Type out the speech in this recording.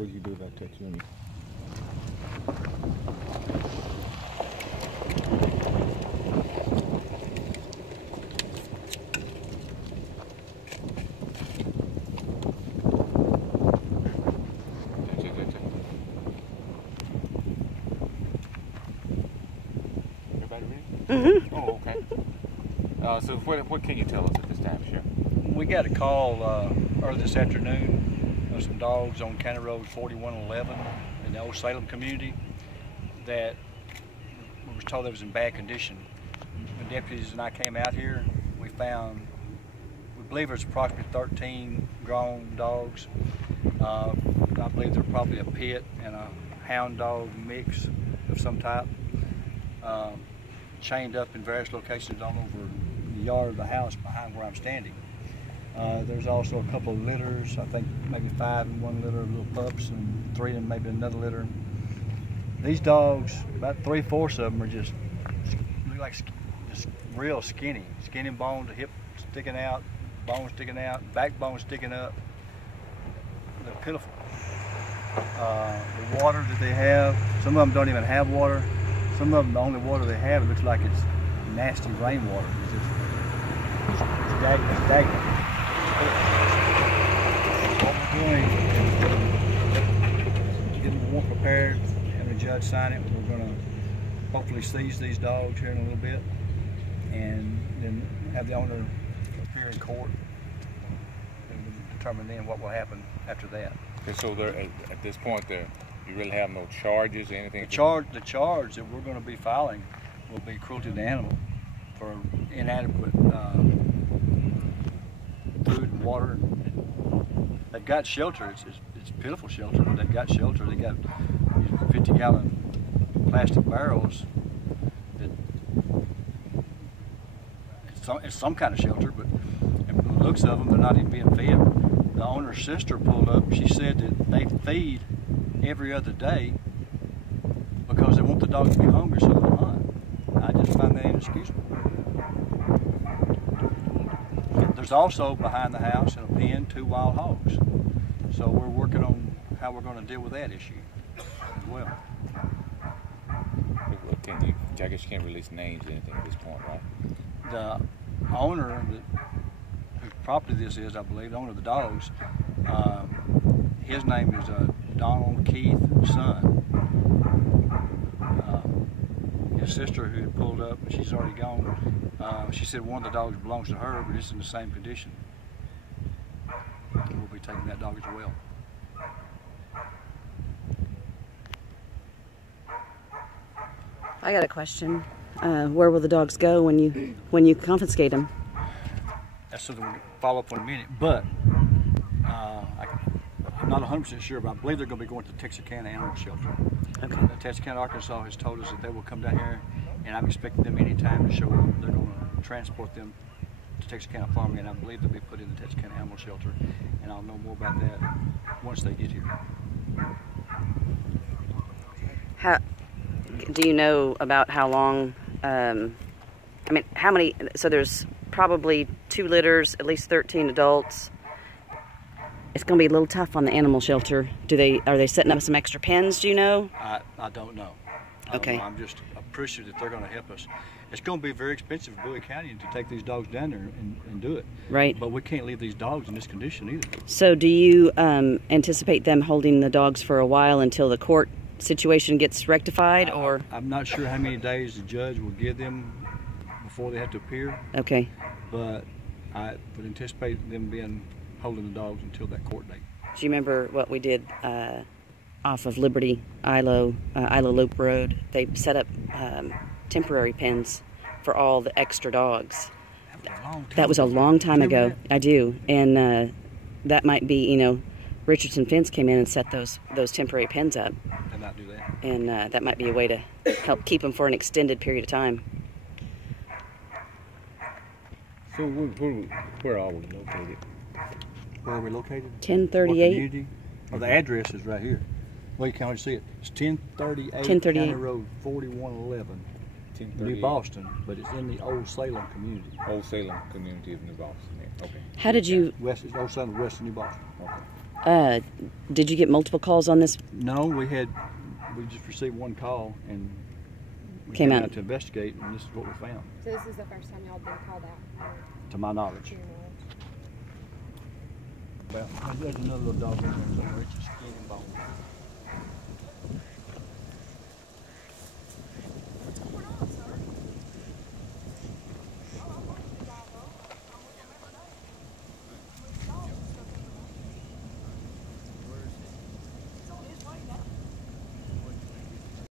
What do you do about that, Jimmy? Everybody ready? Mm-hmm. Oh, okay. So what can you tell us at this time, Sheriff? We got a call early this afternoon of some dogs on County Road 4111 in the Old Salem community that we were told they was in bad condition. The deputies and I came out here, we believe there's approximately 13 grown dogs. I believe they're probably a pit and a hound dog mix of some type, chained up in various locations all over the yard of the house behind where I'm standing. There's also a couple of litters, I think maybe 5 in one litter of little pups and 3 in maybe another litter. These dogs, about 3/4 of them are just look like just real skinny bones, the hip sticking out, bones sticking out, backbone sticking up. They're pitiful. The water that they have, some of them don't even have water. Some of them, the only water they have, it looks like it's nasty rainwater. It's stagnant. What we're doing is getting the warrant prepared, having a judge sign it. We're going to hopefully seize these dogs here in a little bit and then have the owner appear in court and we'll determine then what will happen after that. Okay, so at this point, you really have no charges or anything? The charge that we're going to be filing will be cruelty to the animal for inadequate food and water. They've got shelter. It's pitiful shelter, but they've got shelter. They got 50-gallon plastic barrels. It's some kind of shelter, but from the looks of them, they're not even being fed. The owner's sister pulled up. She said that they feed every other day because they want the dogs to be hungry so they'll hunt. I just find that inexcusable. There's also behind the house in a pen 2 wild hogs. So we're working on how we're going to deal with that issue as well. I guess you can't release names or anything at this point, right? The owner, whose property this is, I believe, the owner of the dogs, his name is Donald Keith's son. His sister, who had pulled up, she's already gone. She said one of the dogs belongs to her, but it's in the same condition. We'll be taking that dog as well. I got a question. Where will the dogs go when you confiscate them? That's something we'll follow up on in a minute, but I'm not 100% sure, but I believe they're going to be going to the Texarkana Animal Shelter. Okay. Texarkana, Arkansas has told us that they will come down here, and I'm expecting them anytime to show up. They're going to transport them to Texarkana Farm, and I believe they'll be put in the Texarkana Animal Shelter, and I'll know more about that once they get here. Do you know about how long, I mean, how many, so there's probably 2 litters, at least 13 adults. It's going to be a little tough on the animal shelter. Are they setting up some extra pens, do you know? I don't know. Okay. I'm just appreciative that they're going to help us. It's going to be very expensive for Bowie County to take these dogs down there and do it. Right. But we can't leave these dogs in this condition either. So do you anticipate them holding the dogs for a while until the court situation gets rectified, or? I'm not sure how many days the judge will give them before they have to appear. Okay. But I would anticipate them holding the dogs until that court date. Do you remember what we did off of Liberty, Ilo Loop Road? They set up temporary pens for all the extra dogs. That was a long time ago. I do, and that might be, you know, Richardson Fence came in and set those temporary pens up. They might do that. And that might be a way to help keep them for an extended period of time. So where are we located? Where are we located? 1038. Oh, the address is right here. Well, you can already see it. It's 1038 County Road 4111, New Boston, but it's in the Old Salem community. Old Salem community of New Boston. Okay. How did you? It's Old Salem, west of New Boston. Okay. Did you get multiple calls on this? No, we just received one call and we Came came out. out to investigate, and this is what we found, So this is the first time y'all been called out? to my knowledge. To your knowledge? Well, there's another little dog in there somewhere. It's a skin and bone.